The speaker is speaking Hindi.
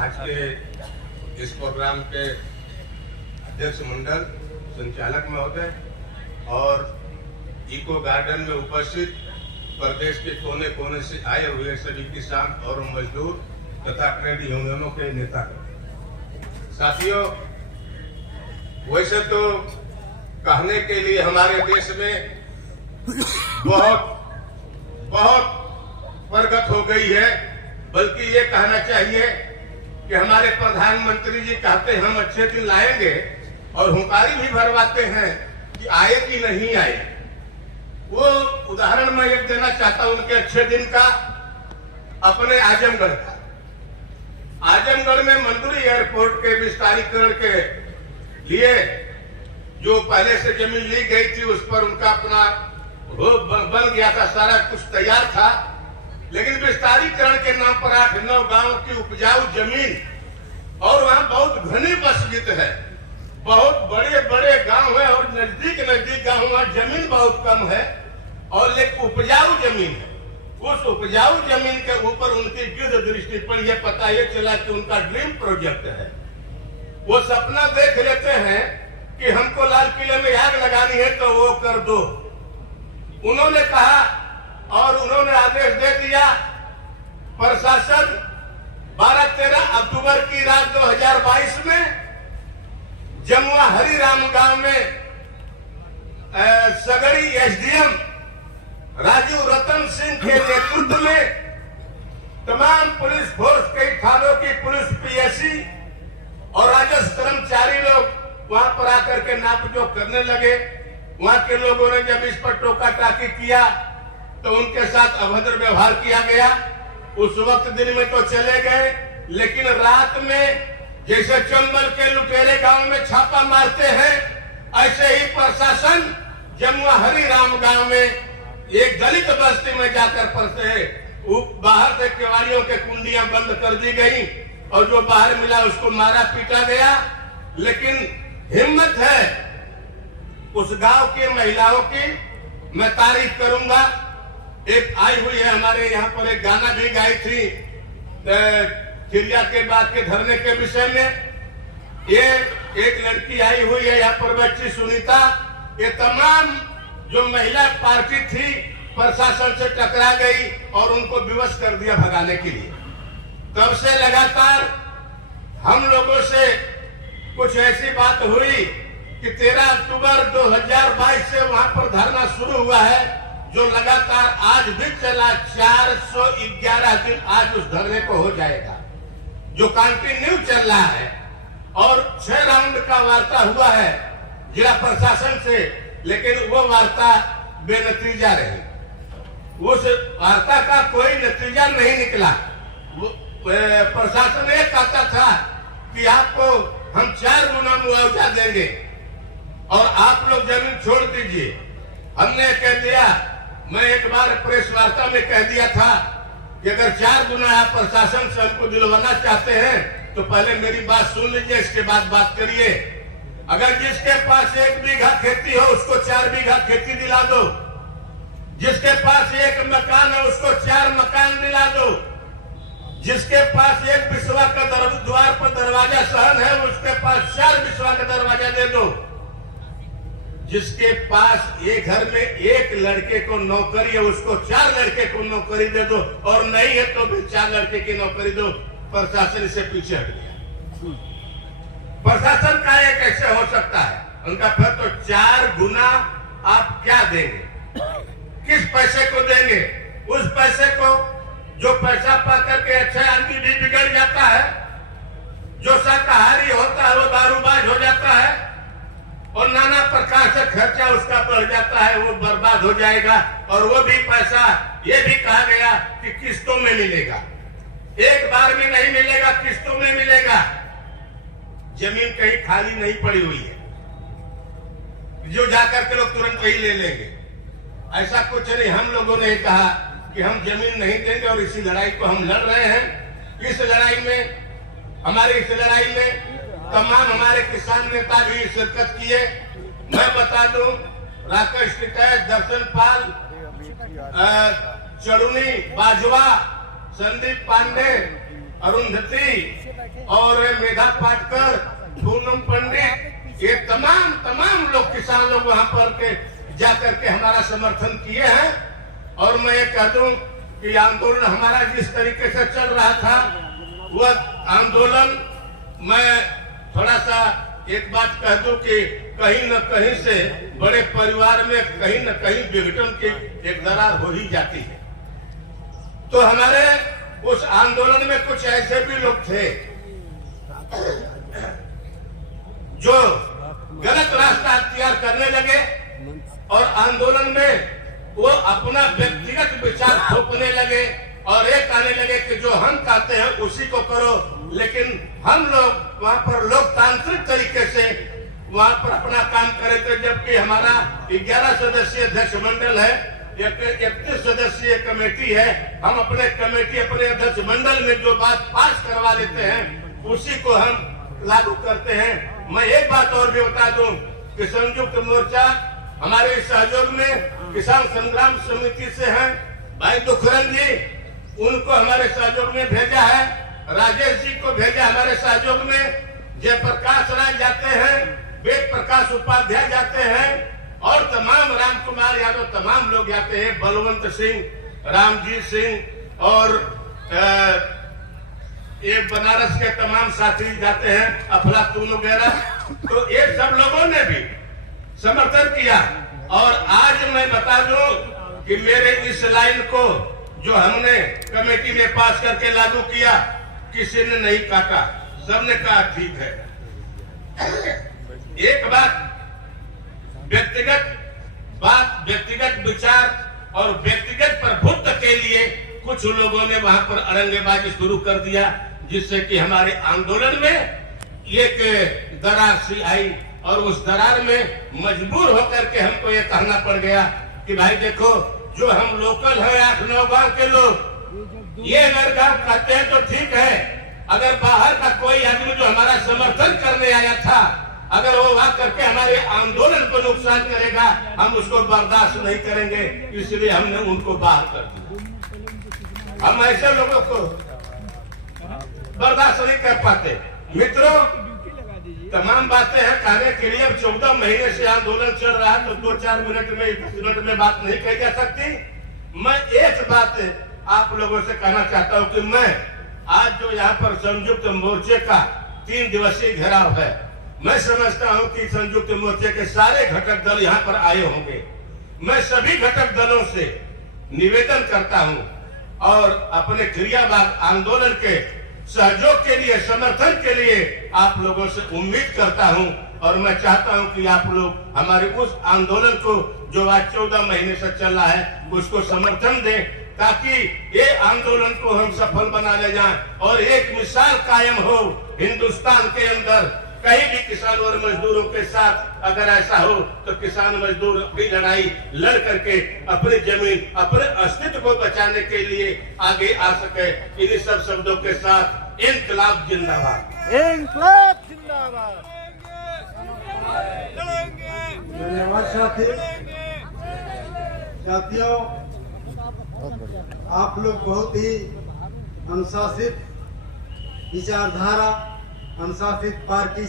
आज के इस प्रोग्राम के अध्यक्ष मंडल, संचालक महोदय और इको गार्डन में उपस्थित प्रदेश के कोने कोने से आए हुए सभी किसान और मजदूर तथा ट्रेड यूनियनों के नेता, साथियों, वैसे तो कहने के लिए हमारे देश में बहुत प्रगति हो गई है, बल्कि ये कहना चाहिए कि हमारे प्रधानमंत्री जी कहते हैं हम अच्छे दिन लाएंगे और हुंकारी भी भरवाते हैं कि आए कि नहीं आए। वो उदाहरण मैं एक देना चाहता हूं उनके अच्छे दिन का, अपने आजमगढ़ का। आजमगढ़ में मंदुरी एयरपोर्ट के विस्तारीकरण के लिए जो पहले से जमीन ली गई थी उस पर उनका अपना बन गया था, सारा कुछ तैयार था, लेकिन विस्तारीकरण के नाम पर 8-9 गांव की उपजाऊ जमीन और वहां बहुत घनी बसगीत है, बहुत बड़े बड़े गांव है और नजदीक गांव, वहां जमीन बहुत कम है और लेकिन उपजाऊ जमीन है। उस उपजाऊ जमीन के ऊपर उनकी युद्ध दृष्टि पर यह पता ये चला कि उनका ड्रीम प्रोजेक्ट है। वो सपना देख लेते हैं कि हमको लाल किले में आग लगानी है तो वो कर दो। उन्होंने कहा और उन्होंने आदेश दे दिया। प्रशासन 12-13 अक्टूबर की रात 2022 में जमुआ हरिराम गांव में सगरी एसडीएम राजू रतन सिंह के नेतृत्व में तमाम पुलिस फोर्स, कई थानों की पुलिस, पीएससी और राजस्व कर्मचारी लोग वहां पर आकर के नापजोख करने लगे। वहां के लोगों ने जब इस पर टोका टाकी किया तो उनके साथ अभद्र व्यवहार किया गया। उस वक्त दिन में तो चले गए, लेकिन रात में जैसे चंबल के लुटेरे गांव में छापा मारते हैं, ऐसे ही प्रशासन जमुआ हरिराम गांव में एक दलित बस्ती में जाकर फंसे। बाहर से केवाड़ियों के कुंडियां बंद कर दी गई और जो बाहर मिला उसको मारा पीटा गया। लेकिन हिम्मत है उस गांव की महिलाओं की, मैं तारीफ करूंगा। एक आई हुई है हमारे यहाँ पर, एक गाना भी गाई थी चिड़िया के बाग के धरने के विषय में। ये एक लड़की आई हुई है यहाँ पर, बच्ची सुनीता। ये तमाम जो महिला पार्टी थी प्रशासन से टकरा गई और उनको विवश कर दिया भगाने के लिए। तब से लगातार हम लोगों से कुछ ऐसी बात हुई कि 13 अक्टूबर 2022 से वहां पर धरना शुरू हुआ है, जो लगातार आज भी चला। 411 दिन आज उस धरने को हो जाएगा, जो कंटिन्यू चल रहा है। और 6 राउंड का वार्ता हुआ है जिला प्रशासन से, लेकिन वो वार्ता बेनतीजा रही। उस वार्ता का कोई नतीजा नहीं निकला। प्रशासन ये कहता था कि आपको हम 4 गुना मुआवजा देंगे और आप लोग जमीन छोड़ दीजिए। हमने कह दिया, मैं एक बार प्रेस वार्ता में कह दिया था कि अगर 4 गुना आप प्रशासन से हमको दिलवाना चाहते हैं तो पहले मेरी बात सुन लीजिए, इसके बाद बात करिए। अगर जिसके पास 1 बीघा खेती हो उसको 4 बीघा खेती दिला दो, जिसके पास 1 मकान है उसको 4 मकान दिला दो, जिसके पास 1 बिस्वा का द्वार पर दरवाजा सहन है उसके पास 4 बिस्वा का दरवाजा दे दो, जिसके पास एक घर में 1 लड़के को नौकरी है उसको 4 लड़के को नौकरी दे दो, और नहीं है तो भी 4 लड़के की नौकरी दो। प्रशासन से पीछे हट गया। प्रशासन का ये कैसे हो सकता है? उनका फिर तो 4 गुना आप क्या देंगे, किस पैसे को देंगे? उस पैसे को जो पैसा पा करके अच्छा आदमी भी बिगड़ जाता है, जो शाकाहारी होता है वो दारूबाज हो जाता है और नाना प्रकार से खर्चा उसका बढ़ जाता है, वो बर्बाद हो जाएगा। और वो भी पैसा ये भी कहा गया कि किस्तों में मिलेगा, एक बार में नहीं मिलेगा, किस्तों में मिलेगा। जमीन कहीं खाली नहीं पड़ी हुई है जो जाकर के लोग तुरंत वही ले लेंगे, ऐसा कुछ नहीं। हम लोगों ने कहा कि हम जमीन नहीं देंगे और इसी लड़ाई को हम लड़ रहे हैं। इस लड़ाई में तमाम हमारे किसान नेता भी शिरकत किए। मैं बता दूं, राकेश टिकैत, दर्शन पाल, चढ़ुनी बाजवा, संदीप पांडे, अरुंधति और मेधा पाटकर, पूनम पंडित, ये तमाम लोग, किसान लोग वहां पर के जाकर के हमारा समर्थन किए हैं। और मैं ये कह दूं कि आंदोलन हमारा जिस तरीके से चल रहा था, वह आंदोलन, मैं थोड़ा सा एक बात कह दूं कि कहीं न कहीं से बड़े परिवार में कहीं न कहीं विघटन की एक दरार हो ही जाती है। तो हमारे उस आंदोलन में कुछ ऐसे भी लोग थे जो गलत रास्ता अख्तियार करने लगे और आंदोलन में वो अपना व्यक्तिगत विचार थोपने लगे और ये कहने लगे कि जो हम कहते हैं उसी को करो। लेकिन हम लोग वहां पर लोकतांत्रिक तरीके से वहां पर अपना काम करे थे, जबकि हमारा 11 सदस्यीय अध्यक्ष मंडल है, 31 सदस्यीय कमेटी है। हम अपने अध्यक्ष मंडल में जो बात पास करवा लेते हैं उसी को हम लागू करते हैं। मैं एक बात और भी बता दूं कि संयुक्त मोर्चा हमारे सहयोग में किसान संग्राम समिति से हैं भाई दुखरन जी, उनको हमारे सहयोग में भेजा है। राजेश जी को भेजा हमारे सहयोग में। जयप्रकाश राय जाते हैं, वेद प्रकाश उपाध्याय जाते हैं और तमाम राम कुमार यादव, तमाम लोग जाते हैं, बलवंत सिंह, रामजीत सिंह और ये बनारस के तमाम साथी जाते हैं, अफलातून वगैरह। तो ये सब लोगों ने भी समर्थन किया। और आज मैं बता दूं कि मेरे इस लाइन को जो हमने कमेटी में पास करके लागू किया, किसी ने नहीं काटा, सबने कहा ठीक है। एक व्यक्तिगत विचार और व्यक्तिगत प्रभुत्व के लिए कुछ लोगों ने वहां पर अड़ंगेबाजी शुरू कर दिया, जिससे कि हमारे आंदोलन में एक दरार सी आई और उस दरार में मजबूर होकर के हमको ये कहना पड़ गया कि भाई देखो, जो हम लोकल है 8-9 गांव के लोग, ये अगर गांव कहते हैं तो ठीक है, अगर बाहर का कोई आदमी जो हमारा समर्थन करने आया था, अगर वो वहां करके हमारे आंदोलन को नुकसान करेगा, हम उसको बर्दाश्त नहीं करेंगे। इसलिए हमने उनको बाहर कर दिया। हम ऐसे लोगों को बर्दाश्त नहीं कर पाते। मित्रों, तमाम बातें हैं कहने के लिए। अब 14 महीने से आंदोलन चल रहा है, तो 2-4 मिनट में 10 मिनट में बात नहीं कही जा सकती। मैं एक बात आप लोगों से कहना चाहता हूं कि मैं आज जो यहाँ पर संयुक्त मोर्चे का 3 दिवसीय घेराव है, मैं समझता हूं कि संयुक्त मोर्चे के सारे घटक दल यहाँ पर आए होंगे। मैं सभी घटक दलों से निवेदन करता हूं और अपने क्रियावाद आंदोलन के सहयोग के लिए, समर्थन के लिए आप लोगों से उम्मीद करता हूं। और मैं चाहता हूं कि आप लोग हमारे उस आंदोलन को जो आज 14 महीने से चल रहा है उसको समर्थन दें, ताकि ये आंदोलन को हम सफल बना ले जाएं और एक मिसाल कायम हो हिंदुस्तान के अंदर। कहीं भी किसान और मजदूरों के साथ अगर ऐसा हो तो किसान मजदूर की लड़ाई लड़ करके अपनी जमीन, अपने अस्तित्व को बचाने के लिए आगे आ सके। इन्हीं सब शब्दों के साथ इंकलाब जिंदाबाद। इंकलाब जिंदाबाद। धन्यवाद साथियों, आप लोग बहुत ही अनुशासित विचारधारा, अनुशासित पार्टी